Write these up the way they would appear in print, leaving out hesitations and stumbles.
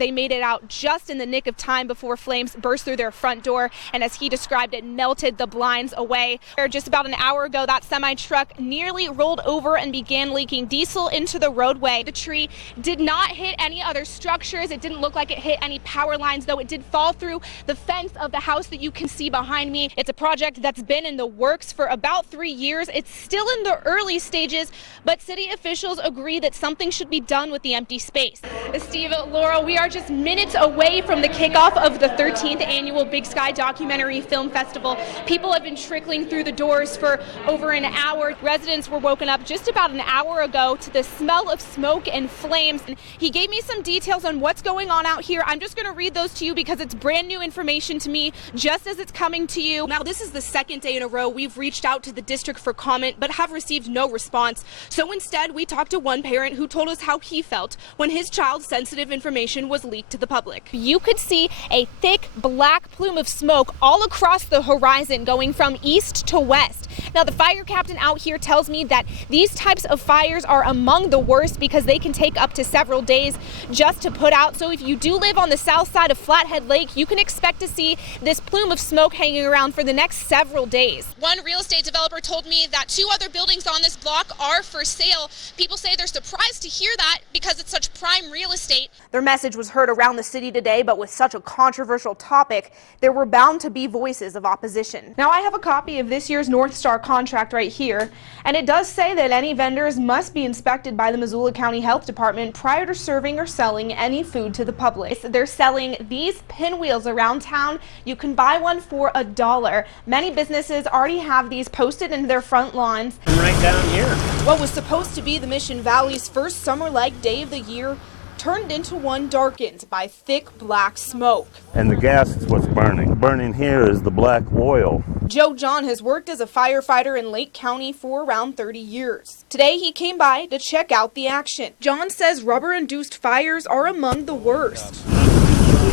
They made it out just in the nick of time before flames burst through their front door, and as he described it, melted the blinds away. Just about an hour ago, that semi-truck nearly rolled over and began leaking diesel into the roadway. The tree did not hit any other structures. It didn't look like it hit any power lines, though it did fall through the fence of the house that you can see behind me. It's a project that's been in the works for about 3 years. It's still in the early stages, but city officials agree that something should be done with the empty space. Steve, Laurel, we are just minutes away from the kickoff of the 13th annual Big Sky Documentary Film Festival. People have been trickling through the doors for over an hour. Residents were woken up just about an hour ago to the smell of smoke and flames. And he gave me some details on what's going on out here. I'm just going to read those to you because it's brand new information to me just as it's coming to you. Now, this is the second day in a row we've reached out to the district for comment but have received no response. So instead, we talked to one parent who told us how he felt when his child's sensitive information was leaked to the public. You could see a thick black plume of smoke all across the horizon going from east to west. Now, the fire captain out here tells me that these types of fires are among the worst because they can take up to several days just to put out. So if you do live on the south side of Flathead Lake, you can expect to see this plume of smoke hanging around for the next several days. One real estate developer told me that 2 other buildings on this block are for sale. People say they're surprised to hear that because it's such prime real estate. Their message was heard around the city today, but with such a controversial topic, there were bound to be voices of opposition. Now, I have a copy of this year's North Star contract right here, and it does say that any vendors must be inspected by the Missoula County Health Department prior to serving or selling any food to the public. They're selling these pinwheels around town. You can buy one for $1. Many businesses already have these posted in their front lawns. Right down here. What was supposed to be the Mission Valley's first summer-like day of the year turned into one darkened by thick black smoke. And the gas is what's burning. Burning here is the black oil. Joe John has worked as a firefighter in Lake County for around 30 years. Today he came by to check out the action. John says rubber-induced fires are among the worst.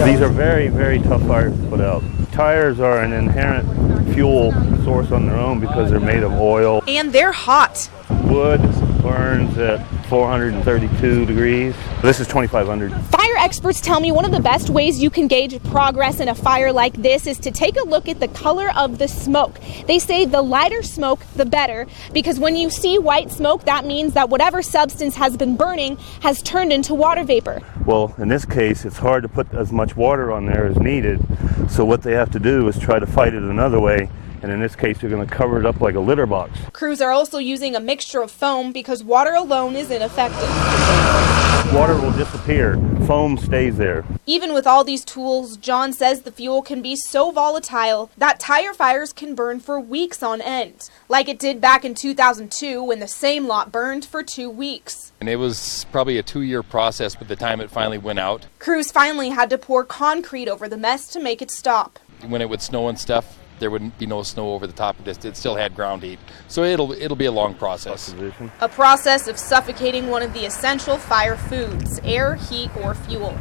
These are very, very tough fires to put out. Tires are an inherent fuel source on their own because they're made of oil. And they're hot. Wood burns at 432 degrees. This is 2,500. Fire experts tell me one of the best ways you can gauge progress in a fire like this is to take a look at the color of the smoke. They say the lighter smoke, the better, because when you see white smoke, that means that whatever substance has been burning has turned into water vapor. Well, in this case, it's hard to put as much water on there as needed. So what they have to do is try to fight it another way. And in this case, they're going to cover it up like a litter box. Crews are also using a mixture of foam because water alone is ineffective. Water will disappear. Foam stays there. Even with all these tools, John says the fuel can be so volatile that tire fires can burn for weeks on end, like it did back in 2002 when the same lot burned for 2 weeks. And it was probably a 2-year process by the time it finally went out. Crews finally had to pour concrete over the mess to make it stop. When it would snow and stuff, there wouldn't be no snow over the top of this. It still had ground heat. So it'll be a long process. A process of suffocating one of the essential fire foods, air, heat, or fuel.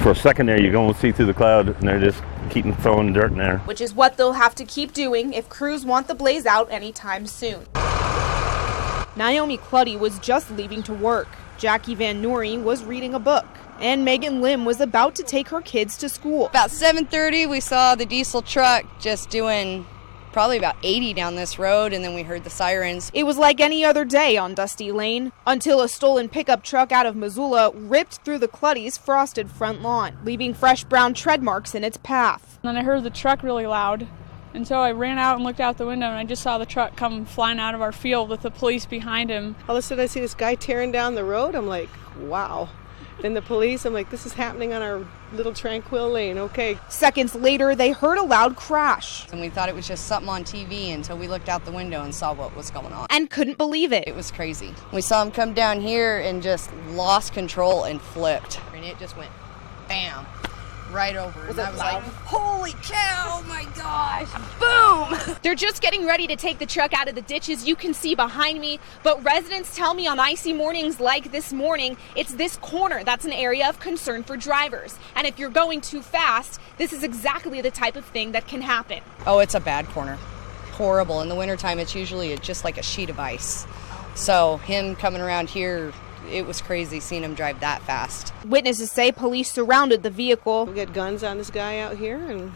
For a second there, you go and see through the cloud, and they're just keeping throwing dirt in there. Which is what they'll have to keep doing if crews want the blaze out anytime soon. Naomi Clutty was just leaving to work. Jackie Van Nory was reading a book. And Megan Lim was about to take her kids to school. About 7:30, we saw the diesel truck just doing probably about 80 down this road, and then we heard the sirens. It was like any other day on Dusty Lane until a stolen pickup truck out of Missoula ripped through the Clutty's frosted front lawn, leaving fresh brown tread marks in its path. And then I heard the truck really loud. And so I ran out and looked out the window, and I just saw the truck come flying out of our field with the police behind him. All of a sudden I see this guy tearing down the road. I'm like, wow. Then the police, I'm like, this is happening on our little tranquil lane, okay. Seconds later, they heard a loud crash. And we thought it was just something on TV until we looked out the window and saw what was going on. And couldn't believe it. It was crazy. We saw him come down here and just lost control and flipped. And it just went bam, right over. And I was like, holy cow, oh my gosh, boom! They're just getting ready to take the truck out of the ditches you can see behind me, but residents tell me on icy mornings like this morning, it's this corner that's an area of concern for drivers. And if you're going too fast, this is exactly the type of thing that can happen. Oh, it's a bad corner. Horrible. In the wintertime, it's usually just like a sheet of ice. So him coming around here it was crazy seeing him drive that fast. Witnesses say police surrounded the vehicle. We got guns on this guy out here, and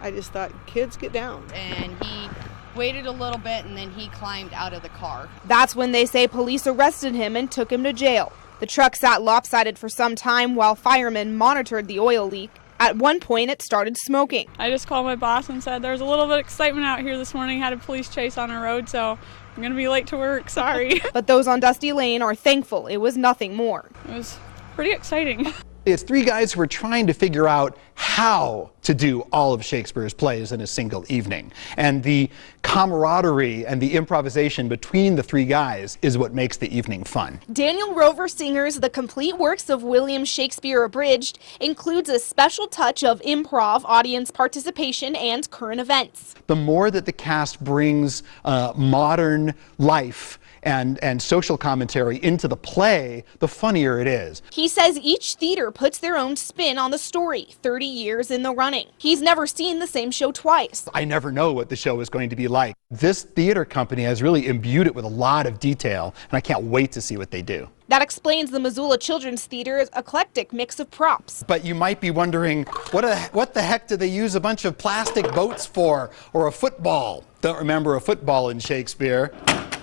I just thought, kids, get down. And he waited a little bit, and then he climbed out of the car. That's when they say police arrested him and took him to jail. The truck sat lopsided for some time while firemen monitored the oil leak. At one point, it started smoking. I just called my boss and said there's a little bit of excitement out here this morning. Had a police chase on our road, so I'm going to be late to work. Sorry. But those on Dusty Lane are thankful it was nothing more. It was pretty exciting. It's three guys who are trying to figure out how to do all of Shakespeare's plays in a single evening. And the camaraderie and the improvisation between the three guys is what makes the evening fun. Daniel Rover Singer's The Complete Works of William Shakespeare Abridged includes a special touch of improv, audience participation, and current events. The more that the cast brings modern life and social commentary into the play, the funnier it is. He says each theater puts their own spin on the story, 30 years in the running. He's never seen the same show twice. I never know what the show is going to be like. This theater company has really imbued it with a lot of detail, and I can't wait to see what they do. That explains the Missoula Children's Theater's eclectic mix of props. But you might be wondering, what the heck do they use a bunch of plastic boats for, or a football? Don't remember a football in Shakespeare.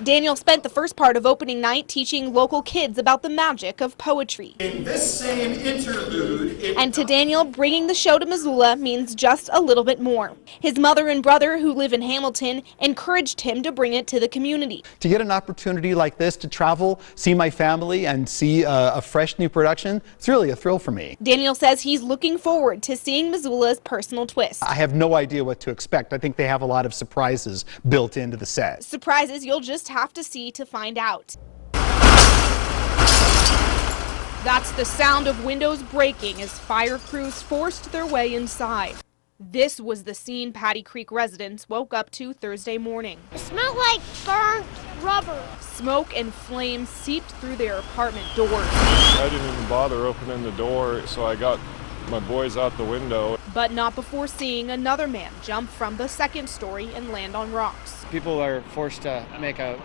Daniel spent the first part of opening night teaching local kids about the magic of poetry. In this same interlude... And to Daniel, bringing the show to Missoula means just a little bit more. His mother and brother, who live in Hamilton, encouraged him to bring it to the community. To get an opportunity like this to travel, see my family, and see a fresh new production, it's really a thrill for me. Daniel says he's looking forward to seeing Missoula's personal twist. I have no idea what to expect. I think they have a lot of surprises built into the set. Surprises you'll just have to see to find out. That's the sound of windows breaking as fire crews forced their way inside. This was the scene Patty Creek residents woke up to Thursday morning. It smelled like burnt rubber. Smoke and flames seeped through their apartment doors. I didn't even bother opening the door, so I got my boys out the window. But not before seeing another man jump from the second story and land on rocks. People are forced to make a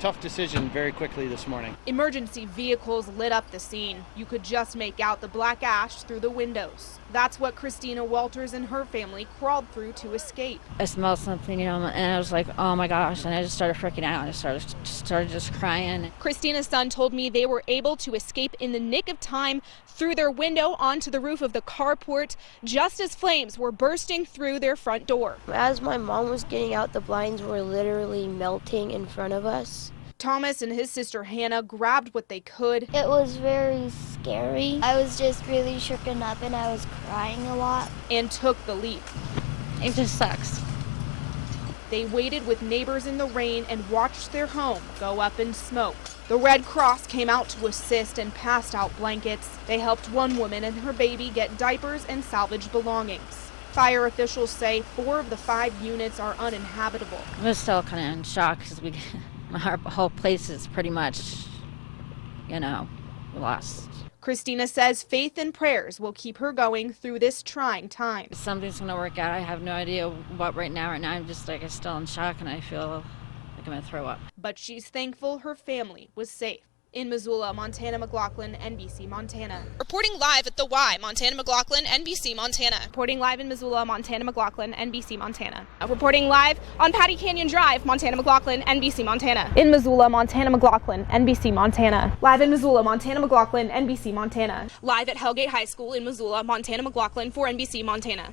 tough decision very quickly this morning. Emergency vehicles lit up the scene. You could just make out the black ash through the windows. That's what Christina Walters and her family crawled through to escape. I smelled something, and I was like, oh my gosh, and I just started freaking out. I started just crying. Christina's son told me they were able to escape in the nick of time through their window onto the roof of the carport, just as flames were bursting through their front door. As my mom was getting out, the blinds were literally melting in front of us. Thomas and his sister Hannah grabbed what they could. It was very scary. I was just really shooken up and I was crying a lot. And took the leap. It just sucks. They waited with neighbors in the rain and watched their home go up in smoke. The Red Cross came out to assist and passed out blankets. They helped one woman and her baby get diapers and salvage belongings. Fire officials say 4 of the 5 units are uninhabitable. We're still kind of in shock because our whole place is pretty much, lost. Christina says faith and prayers will keep her going through this trying time. Something's going to work out. I have no idea what right now. I'm just I'm still in shock and I feel like I'm going to throw up. But she's thankful her family was safe. In Missoula, Montana MacLachlan, NBC Montana. Reporting live at the Y, Montana MacLachlan, NBC Montana. Reporting live in Missoula, Montana MacLachlan, NBC Montana. Reporting live on Patty Canyon Drive, Montana MacLachlan, NBC Montana. In Missoula, Montana MacLachlan, NBC Montana. Live in Missoula, Montana MacLachlan, NBC Montana. Live at Hellgate High School in Missoula, Montana MacLachlan for NBC Montana.